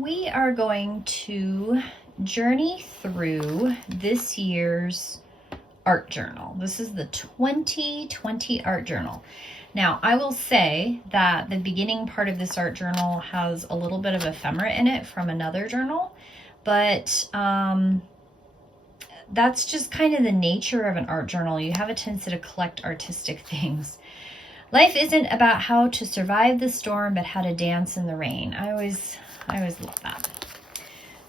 We are going to journey through this year's art journal. This is the 2020 art journal. Now, I will say that the beginning part of this art journal has a little bit of ephemera in it from another journal, but that's just kind of the nature of an art journal. You have a tendency to collect artistic things. Life isn't about how to survive the storm, but how to dance in the rain. I always love that.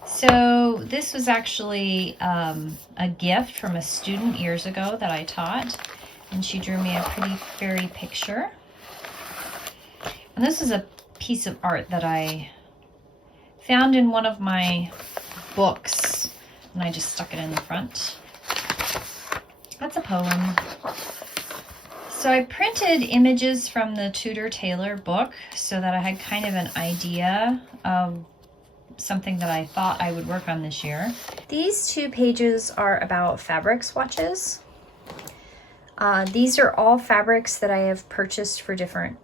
So this was actually a gift from a student years ago that I taught, and she drew me a pretty fairy picture. And this is a piece of art that I found in one of my books, and I just stuck it in the front. That's a poem. So I printed images from the Tudor Taylor book so that I had kind of an idea of something that I thought I would work on this year. These 2 pages are about fabric swatches. These are all fabrics that I have purchased for different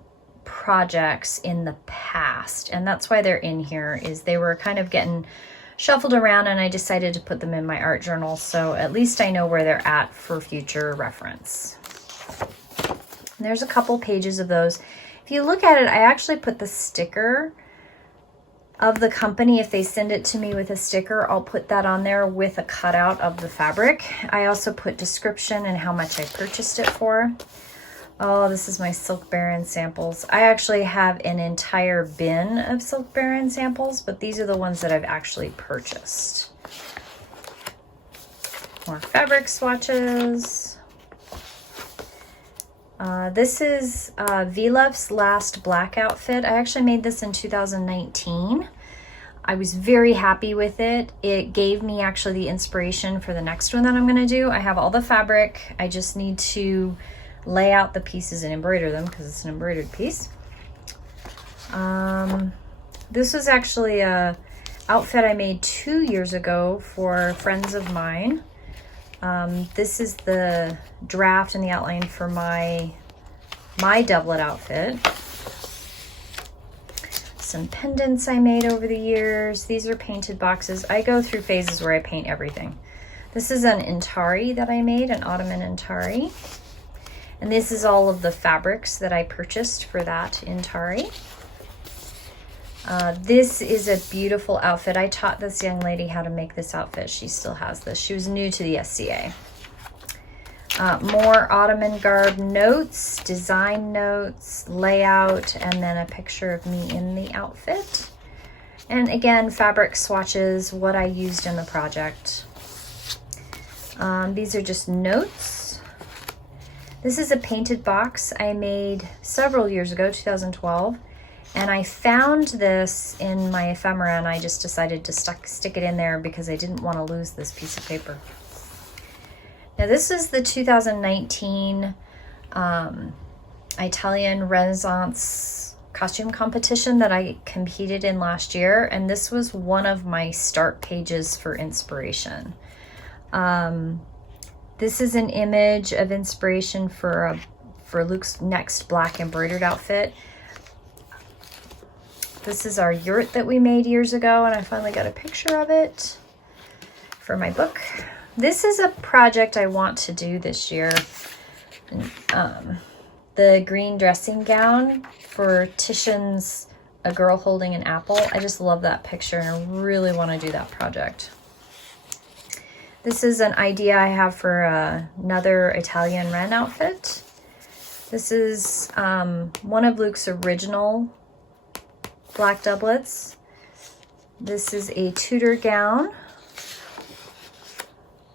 projects in the past, and that's why they're in here, is they were kind of getting shuffled around and I decided to put them in my art journal, so at least I know where they're at for future reference. And there's a couple pages of those. If you look at it, I actually put the sticker of the company. If they send it to me with a sticker, I'll put that on there with a cutout of the fabric. I also put description and how much I purchased it for. Oh, this is my Silk Baron samples. I actually have an entire bin of Silk Baron samples, but these are the ones that I've actually purchased. More fabric swatches. This is V-Love's last black outfit. I actually made this in 2019. I was very happy with it. It gave me actually the inspiration for the next one that I'm going to do. I have all the fabric. I just need to lay out the pieces and embroider them because it's an embroidered piece. This was actually a outfit I made 2 years ago for friends of mine. This is the draft and the outline for my doublet outfit. Some pendants I made over the years. These are painted boxes. I go through phases where I paint everything. This is an Antari that I made, an Ottoman Antari. And this is all of the fabrics that I purchased for that Antari. This is a beautiful outfit. I taught this young lady how to make this outfit. She still has this. She was new to the SCA. More Ottoman garb notes, design notes, layout, and then a picture of me in the outfit. And again, fabric swatches, what I used in the project. These are just notes. This is a painted box I made several years ago, 2012. And I found this in my ephemera and I just decided to stick it in there because I didn't want to lose this piece of paper. Now this is the 2019 Italian Renaissance costume competition that I competed in last year, and this was one of my start pages for inspiration. This is an image of inspiration for Luke's next black embroidered outfit. This is our yurt that we made years ago, and I finally got a picture of it for my book. This is a project I want to do this year. The green dressing gown for Titian's A Girl Holding an Apple. I just love that picture and I really want to do that project. This is an idea I have for another Italian Ren outfit. This is one of Luke's original black doublets. This is a Tudor gown.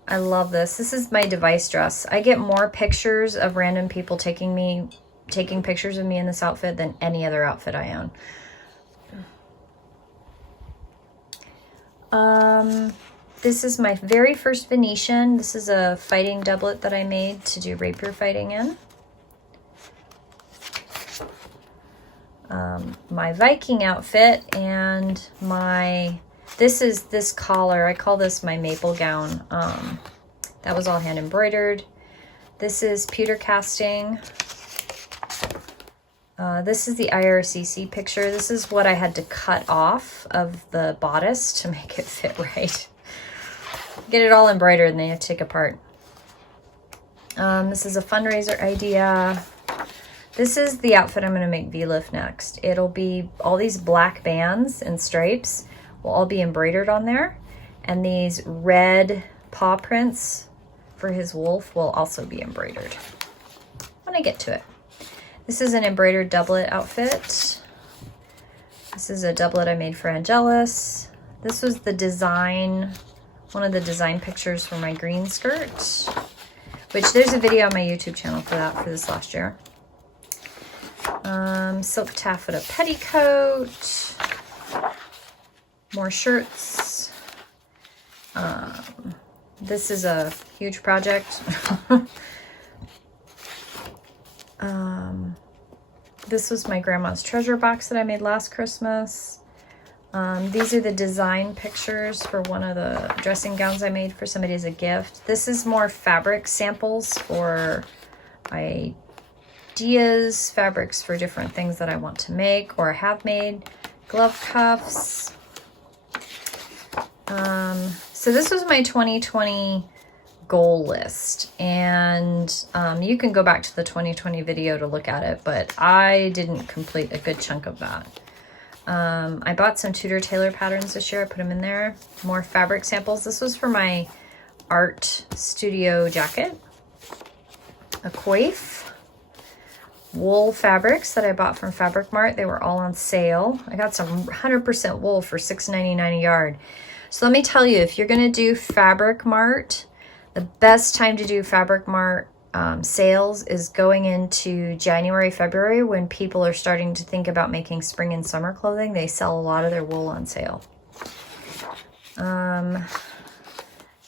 I love this. This is my device dress. I get more pictures of random people taking pictures of me in this outfit than any other outfit I own. This is my very first Venetian. This is a fighting doublet that I made to do rapier fighting in. My Viking outfit and this is this collar. I call this my maple gown. That was all hand embroidered. This is pewter casting. This is the IRCC picture. This is what I had to cut off of the bodice to make it fit right. Get it all embroidered and then you have to take apart. This is a fundraiser idea. This is the outfit I'm going to make V-lift next. It'll be all these black bands and stripes will all be embroidered on there. And these red paw prints for his wolf will also be embroidered when I get to it. This is an embroidered doublet outfit. This is a doublet I made for Angelus. This was the design, one of the design pictures for my green skirt, which there's a video on my YouTube channel for that for this last year. Silk taffeta petticoat. More shirts. This is a huge project. This was my grandma's treasure box that I made last Christmas. These are the design pictures for one of the dressing gowns I made for somebody as a gift. This is more fabric samples for ideas, fabrics for different things that I want to make or have made. Glove cuffs. So this was my 2020 goal list, and you can go back to the 2020 video to look at it, but I didn't complete a good chunk of that. I bought some Tudor Tailor patterns this year. I put them in there. More fabric samples. This was for my art studio jacket. A coif. Wool fabrics that I bought from Fabric Mart. They were all on sale. I got some 100% wool for $6.99 a yard. So let me tell you, if you're going to do Fabric Mart, the best time to do Fabric Mart sales is going into January, February, when people are starting to think about making spring and summer clothing. They sell a lot of their wool on sale.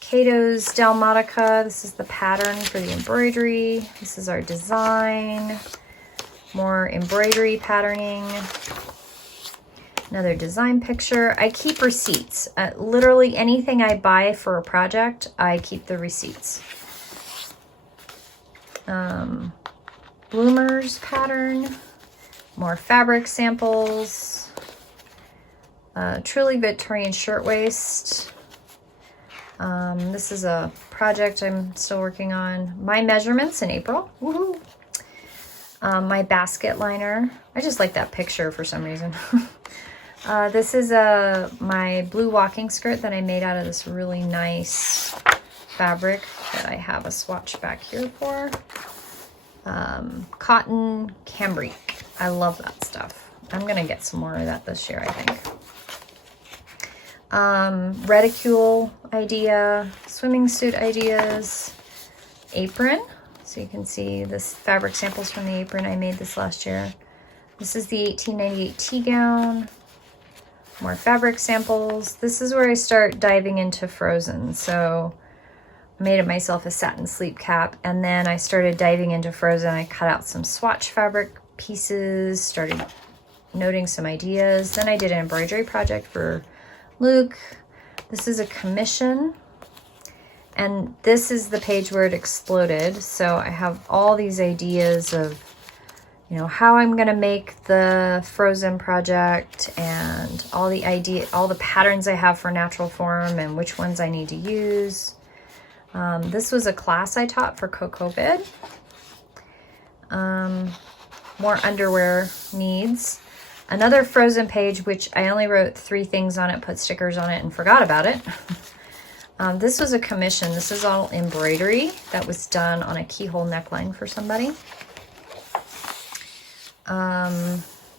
Cato's Dalmatica. This is the pattern for the embroidery. This is our design. More embroidery patterning. Another design picture. I keep receipts. Literally anything I buy for a project, I keep the receipts. Bloomers pattern. More fabric samples. Truly Victorian shirtwaist. This is a project I'm still working on. My measurements in April. Woohoo! My basket liner. I just like that picture for some reason. This is my blue walking skirt that I made out of this really nice fabric that I have a swatch back here for. Cotton cambric. I love that stuff. I'm going to get some more of that this year, I think. Reticule idea, swimming suit ideas, apron. So you can see this fabric samples from the apron I made this last year. This is the 1898 tea gown. More fabric samples. This is where I start diving into Frozen. So I made it myself a satin sleep cap, and then I started diving into Frozen. I cut out some swatch fabric pieces, started noting some ideas. Then I did an embroidery project for Luke. This is a commission, and this is the page where it exploded. So I have all these ideas of, you know, how I'm going to make the Frozen project and all the patterns I have for natural form and which ones I need to use. This was a class I taught for COVID. More underwear needs. Another Frozen page, which I only wrote 3 things on it, put stickers on it, and forgot about it. This was a commission. This is all embroidery that was done on a keyhole neckline for somebody.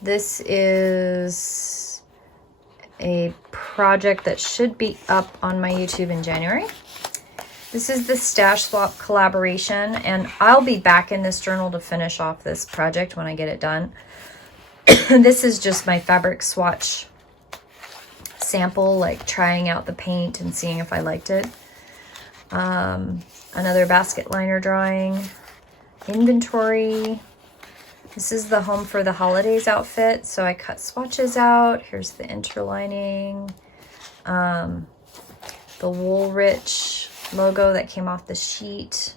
This is a project that should be up on my YouTube in January. This is the Stash Swap collaboration, and I'll be back in this journal to finish off this project when I get it done. This is just my fabric swatch sample, like trying out the paint and seeing if I liked it. Another basket liner drawing. Inventory. This is the Home for the Holidays outfit. So I cut swatches out. Here's the interlining. The Woolrich logo that came off the sheet.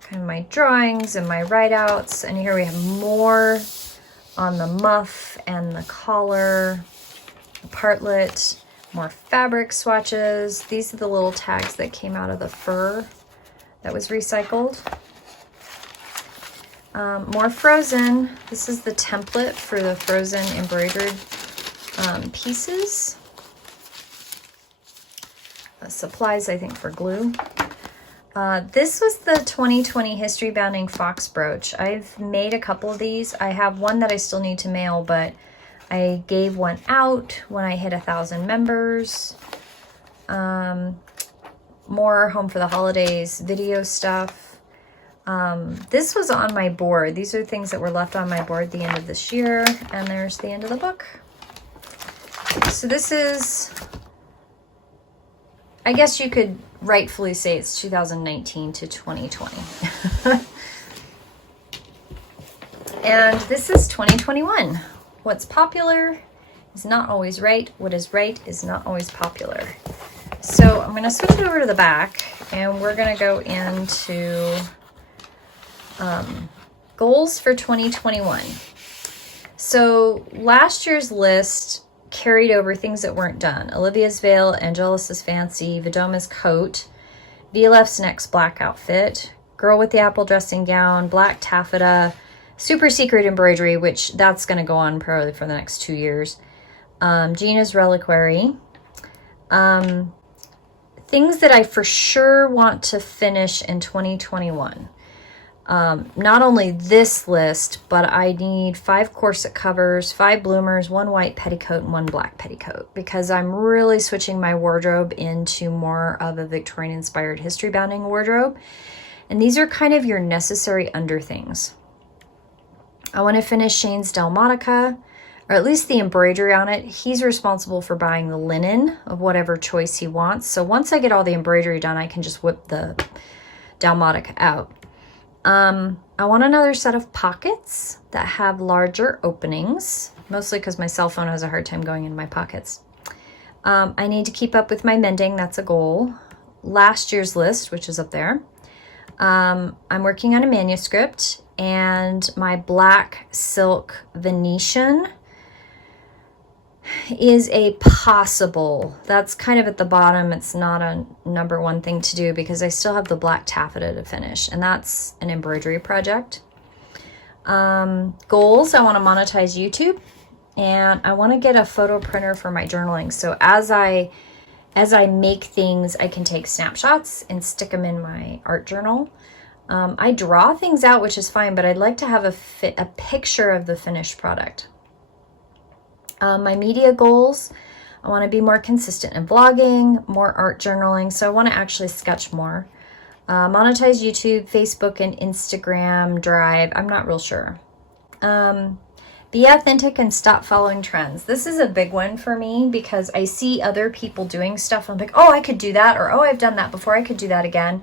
Kind of my drawings and my write-outs. And here we have more on the muff and the collar, the partlet, more fabric swatches. These are the little tags that came out of the fur that was recycled. More Frozen. This is the template for the Frozen embroidered pieces. Supplies, I think, for glue. This was the 2020 History Bounding Fox brooch. I've made a couple of these. I have one that I still need to mail, but I gave one out when I hit 1,000 members. More Home for the Holidays video stuff. This was on my board. These are things that were left on my board at the end of this year, and there's the end of the book. So this is, I guess you could rightfully say it's 2019 to 2020. And this is 2021. What's popular is not always right. What is right is not always popular. So I'm going to switch it over to the back, and we're going to go into goals for 2021. So last year's list carried over things that weren't done. Olivia's veil, Angelus's fancy, Vidoma's coat, VLF's next black outfit, Girl with the apple dressing gown, black taffeta, super secret embroidery, which that's going to go on probably for the next 2 years. Gina's reliquary. Things that I for sure want to finish in 2021. Not only this list, but I need 5 corset covers, 5 bloomers, 1 white petticoat, and 1 black petticoat, because I'm really switching my wardrobe into more of a Victorian-inspired history-bounding wardrobe. And these are kind of your necessary under things. I want to finish Shane's Dalmatica, or at least the embroidery on it. He's responsible for buying the linen of whatever choice he wants. So once I get all the embroidery done, I can just whip the Dalmatica out. I want another set of pockets that have larger openings, mostly because my cell phone has a hard time going in my pockets. I need to keep up with my mending. That's a goal. Last year's list, which is up there. I'm working on a manuscript, and my black silk Venetian is a possible. That's kind of at the bottom. It's not a number 1 thing to do because I still have the black taffeta to finish, and that's an embroidery project. Goals, I want to monetize YouTube, and I want to get a photo printer for my journaling. So as I make things, I can take snapshots and stick them in my art journal. I draw things out, which is fine, but I'd like to have a picture of the finished product. My media goals, I want to be more consistent in blogging, more art journaling, so I want to actually sketch more. Monetize YouTube, Facebook, and Instagram, Drive, I'm not real sure. Be authentic and stop following trends. This is a big one for me because I see other people doing stuff. I'm like, oh, I could do that, or oh, I've done that before, I could do that again.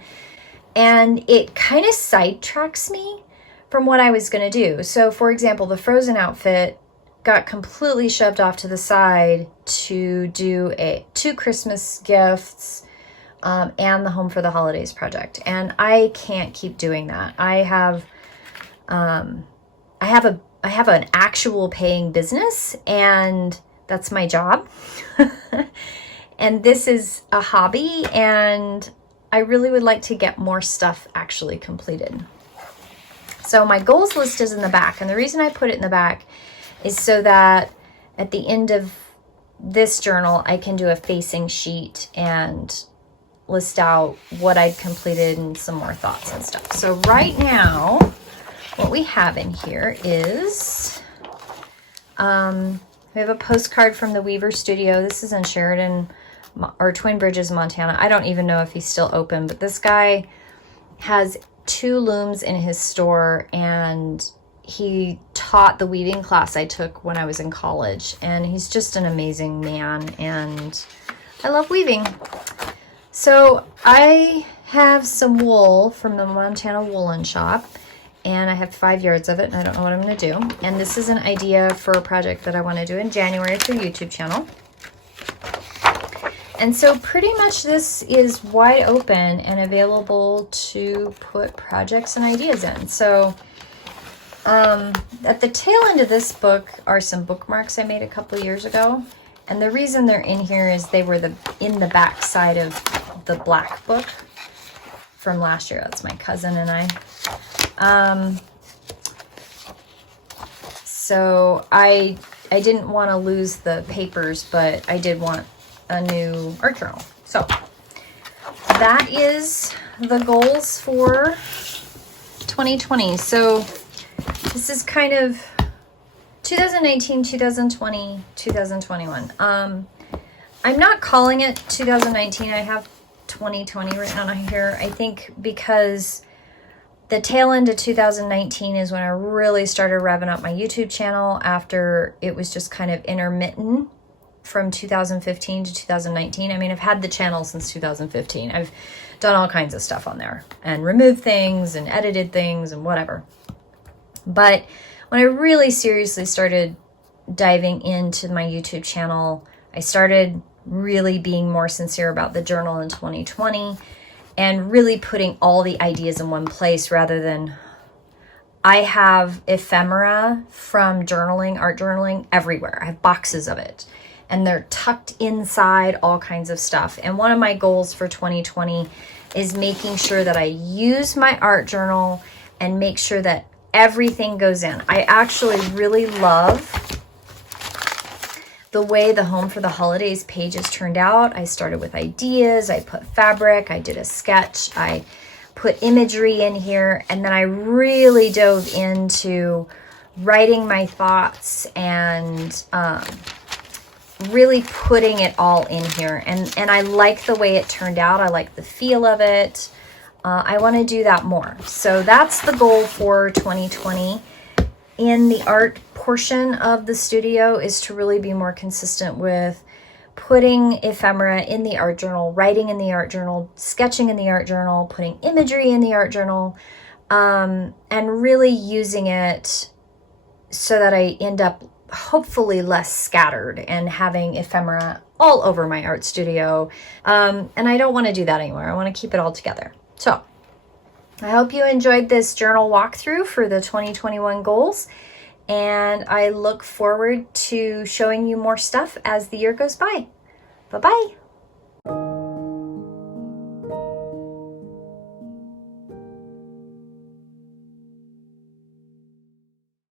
And it kind of sidetracks me from what I was going to do. So for example, the Frozen outfit got completely shoved off to the side to do 2 Christmas gifts and the Home for the Holidays project. And I can't keep doing that. I have an actual paying business, and that's my job. And this is a hobby, and I really would like to get more stuff actually completed. So my goals list is in the back, and the reason I put it in the back is so that at the end of this journal, I can do a facing sheet and list out what I'd completed and some more thoughts and stuff. So right now, what we have in here is, we have a postcard from the Weaver Studio. This is in Sheridan, or Twin Bridges, Montana. I don't even know if he's still open, but this guy has 2 looms in his store, and he taught the weaving class I took when I was in college, and he's just an amazing man, and I love weaving. So I have some wool from the Montana Woolen Shop, and I have 5 yards of it, and I don't know what I'm going to do. And this is an idea for a project that I want to do in January for the YouTube channel. And so pretty much this is wide open and available to put projects and ideas in. So At the tail end of this book are some bookmarks I made a couple years ago. And the reason they're in here is they were in the back side of the black book from last year. That's my cousin and I. So I didn't want to lose the papers, but I did want a new art journal. So that is the goals for 2020. So this is kind of 2019, 2020, 2021. I'm not calling it 2019. I have 2020 written on here. I think because the tail end of 2019 is when I really started revving up my YouTube channel after it was just kind of intermittent from 2015 to 2019. I mean, I've had the channel since 2015. I've done all kinds of stuff on there and removed things and edited things and whatever. But when I really seriously started diving into my YouTube channel, I started really being more sincere about the journal in 2020 and really putting all the ideas in one place rather than... I have ephemera from journaling, art journaling, everywhere. I have boxes of it. And they're tucked inside all kinds of stuff. And one of my goals for 2020 is making sure that I use my art journal and make sure that everything goes in. I actually really love the way the Home for the Holidays pages turned out. I started with ideas, I put fabric, I did a sketch, I put imagery in here, and then I really dove into writing my thoughts and really putting it all in here. And I like the way it turned out. I like the feel of it. I want to do that more. So that's the goal for 2020. In the art portion of the studio is to really be more consistent with putting ephemera in the art journal, writing in the art journal, sketching in the art journal, putting imagery in the art journal, and really using it so that I end up hopefully less scattered and having ephemera all over my art studio. And I don't want to do that anymore. I want to keep it all together. So I hope you enjoyed this journal walkthrough for the 2021 goals. And I look forward to showing you more stuff as the year goes by. Bye-bye.